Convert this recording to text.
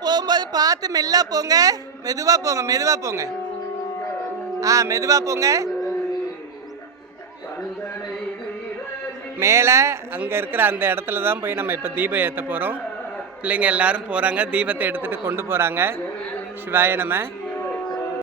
போகும்போது பார்த்து மெல்லா போங்க. மெதுவா போங்க, மெதுவா போங்க. மெதுவா போங்க. மேலே அங்கே இருக்கிற அந்த இடத்துல தான் போய் நம்ம இப்போ தீபம் ஏற்ற போகிறோம். பிள்ளைங்க எல்லாரும் போகிறாங்க, தீபத்தை எடுத்துகிட்டு கொண்டு போகிறாங்க. சிவாய நம.